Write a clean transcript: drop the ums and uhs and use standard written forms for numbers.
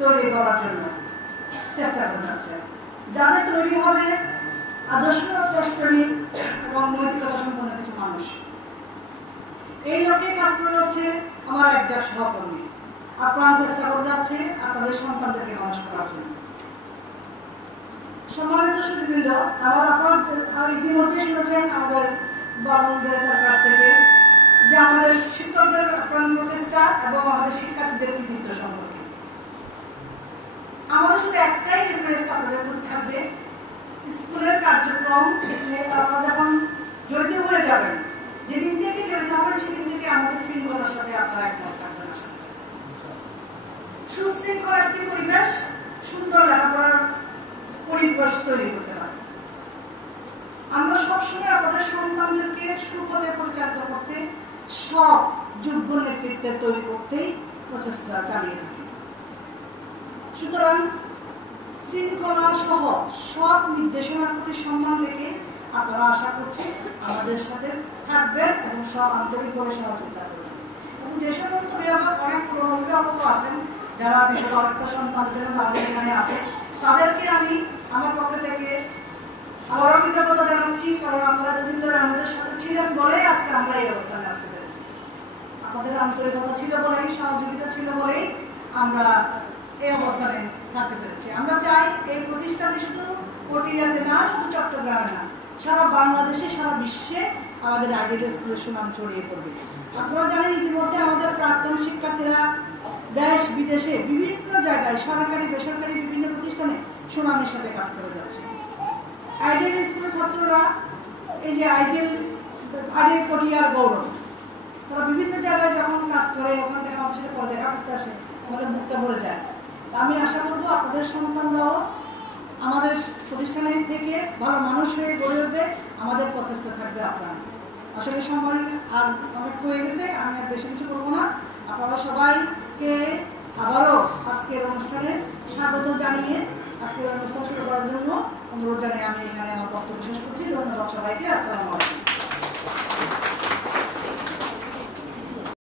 তৈরি করার জন্য চেষ্টা করে যাচ্ছে, যাদের তৈরি হবে আদর্শ দেশপ্রেমিক এবং নৈতিকতা সম্পন্ন কিছু মানুষ। এই লক্ষ্যে কাজ করে যাচ্ছে আমার একজন সহকর্মী, আপ্রাণ চেষ্টা করে যাচ্ছে আপনাদের সন্তানদেরকে মানুষ করার জন্য। সম্মানিত সুধীবৃন্দ, আপনারা ইতিমধ্যে শুনেছেন আমাদের বাবুলদের কাছ থেকে যে আমাদের শিক্ষকদের আপ্রাণ প্রচেষ্টা এবং আমাদের শিক্ষার্থীদের কৃতিত্ব সম্পর্কে। আমাদের শুধু একটাই রিকোয়েস্ট আপনাদের প্রতি থাকবে, স্কুলের কার্যক্রম আপনারা যখন জড়িত হয়ে যাবেন, যেদিন থেকে জড়িত হবেন সেদিন থেকে আমাদের শৃঙ্খলার সাথে আপনারা একমত থাকবেন। সুশৃঙ্খল একটি পরিবেশ সুন্দর লেখাপড়ার পরিবেশ তৈরি করতে পারে। আমরা সবসময় আমাদের সন্তানদেরকে সুপথে পরিচালিত করতে সব যোগ্য নেতৃত্বে তৈরি করতেই প্রচেষ্টা চালিয়ে থাকি। সুতরাং শৃঙ্খলা সহ সব নির্দেশনার প্রতি সম্মান রেখে আপনারা আশা করছি আমাদের সাথে থাকবেন এবং সব আন্তরিকভাবে সহযোগিতা করবেন। এবং যে সমস্ত অনেক অভিভাবক আছেন যারা বিশেষ অনেকটা সন্তানদের জন্য তাদের এখানে আছে, তাদেরকে আমি আমার পক্ষ থেকে আবারও কৃতজ্ঞতা জানাচ্ছি, কারণ আপনারা দুদিন ধরে আমাদের সাথে ছিলেন বলেই আজকে আমরা এই অবস্থানে আসতে পেরেছি। আপনাদের আন্তরিকতা ছিল বলেই, সহযোগিতা ছিল বলেই আমরা এই অবস্থানে থাকতে পেরেছি। আমরা চাই এই প্রতিষ্ঠানটি শুধু পটিয়াতে না, শুধু চট্টগ্রামে না, সারা বাংলাদেশে, সারা বিশ্বে আমাদের আইডিয়াল স্কুলের সুনাম ছড়িয়ে পড়বে। আপনারা জানেন ইতিমধ্যে আমাদের প্রাক্তন শিক্ষার্থীরা দেশ বিদেশে বিভিন্ন জায়গায় সরকারি বেসরকারি বিভিন্ন প্রতিষ্ঠানে সুনামের সাথে কাজ করে যাচ্ছে। আইডিয়াল স্কুলের ছাত্ররা এই যে আইডিয়াল পটিয়ার গৌরব, তারা বিভিন্ন জায়গায় যখন কাজ করে ওখান থেকে আমাদের সাথে পড়ালেখা করতে আসে, আমাদের মুখটা ভরে যায়। আমি আশা করবো আপনাদের সন্তানরাও আমাদের প্রতিষ্ঠানে থেকে ভালো মানুষ হয়ে গড়ে উঠবে, আমাদের প্রচেষ্টা থাকবে আপনারা। আসলে সময় আর অনেক হয়ে গেছে, আমি আর বেশি কিছু করবো না। আপনারা সবাইকে আবারও আজকের অনুষ্ঠানে স্বাগত জানিয়ে আজকের অনুষ্ঠান শুরু করার জন্য অনুরোধ জানিয়ে আমি এখানে আমার বক্তব্য শেষ করছি। ধন্যবাদ সবাইকে। আসসালামু আলাইকুম।